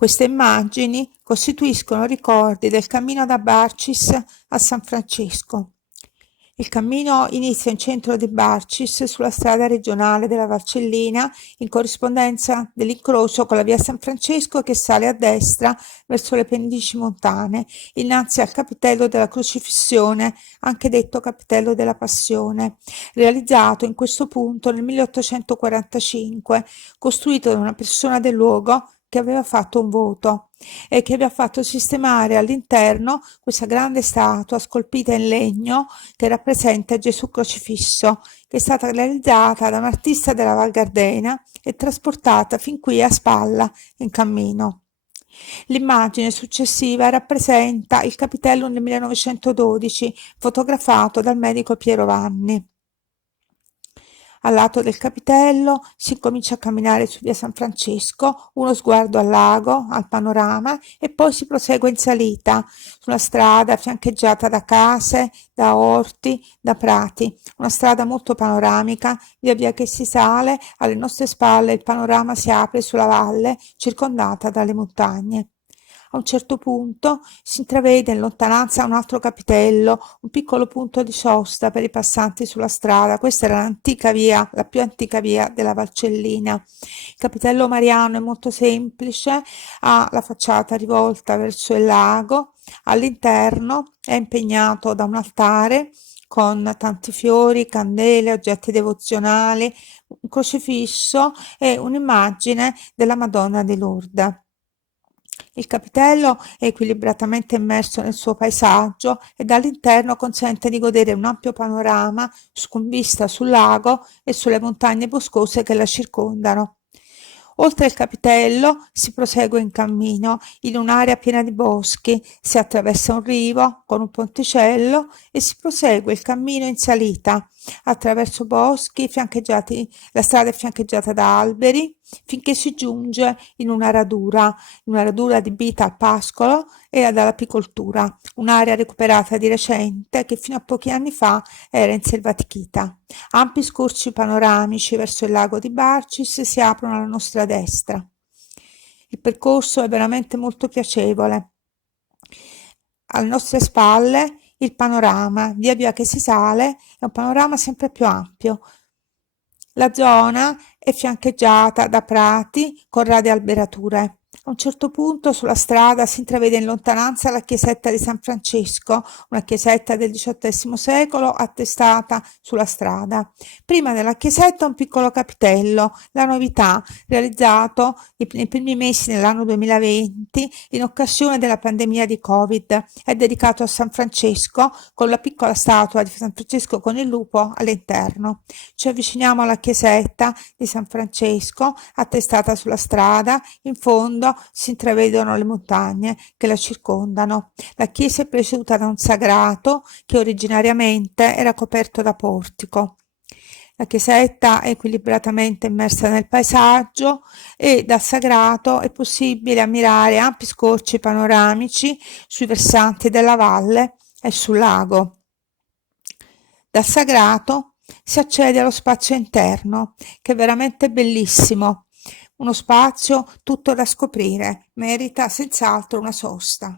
Queste immagini costituiscono ricordi del cammino da Barcis a San Francesco. Il cammino inizia in centro di Barcis sulla strada regionale della Valcellina in corrispondenza dell'incrocio con la via San Francesco che sale a destra verso le pendici montane, innanzi al capitello della Crocifissione, anche detto capitello della Passione, realizzato in questo punto nel 1845, costruito da una persona del luogo che aveva fatto un voto e che aveva fatto sistemare all'interno questa grande statua scolpita in legno che rappresenta Gesù crocifisso, che è stata realizzata da un artista della Val Gardena e trasportata fin qui a spalla in cammino. L'immagine successiva rappresenta il capitello nel 1912, fotografato dal medico Piero Vanni. Al lato del capitello si comincia a camminare su via San Francesco, uno sguardo al lago, al panorama e poi si prosegue in salita, sulla strada fiancheggiata da case, da orti, da prati, una strada molto panoramica, via via che si sale, alle nostre spalle il panorama si apre sulla valle circondata dalle montagne. A un certo punto si intravede in lontananza un altro capitello, un piccolo punto di sosta per i passanti sulla strada. Questa era l'antica via, la più antica via della Valcellina. Il capitello mariano è molto semplice, ha la facciata rivolta verso il lago, all'interno è impegnato da un altare con tanti fiori, candele, oggetti devozionali, un crocifisso e un'immagine della Madonna di Lourdes. Il capitello è equilibratamente immerso nel suo paesaggio e dall'interno consente di godere un ampio panorama con vista sul lago e sulle montagne boscose che la circondano. Oltre il capitello si prosegue in cammino in un'area piena di boschi, si attraversa un rivo con un ponticello e si prosegue il cammino in salita attraverso boschi fiancheggiati, la strada è fiancheggiata da alberi finché si giunge in una radura adibita al pascolo e all'apicoltura, un'area recuperata di recente che fino a pochi anni fa era in selvatichita. Ampi scorci panoramici verso il lago di Barcis si aprono alla nostra destra. Il percorso è veramente molto piacevole. Alle nostre spalle il panorama, via via che si sale, è un panorama sempre più ampio. La zona è fiancheggiata da prati con rade alberature. A un certo punto sulla strada si intravede in lontananza la chiesetta di San Francesco, una chiesetta del XVIII secolo attestata sulla strada. Prima della chiesetta un piccolo capitello, la novità, realizzato nei primi mesi dell'anno 2020 in occasione della pandemia di Covid. È dedicato a San Francesco con la piccola statua di San Francesco con il lupo all'interno. Ci avviciniamo alla chiesetta di San Francesco attestata sulla strada, in fondo si intravedono le montagne che la circondano. La chiesa è preceduta da un sagrato che originariamente era coperto da portico. La chiesetta è equilibratamente immersa nel paesaggio e dal sagrato è possibile ammirare ampi scorci panoramici sui versanti della valle e sul lago. Dal sagrato si accede allo spazio interno, che è veramente bellissimo. Uno spazio tutto da scoprire, merita senz'altro una sosta.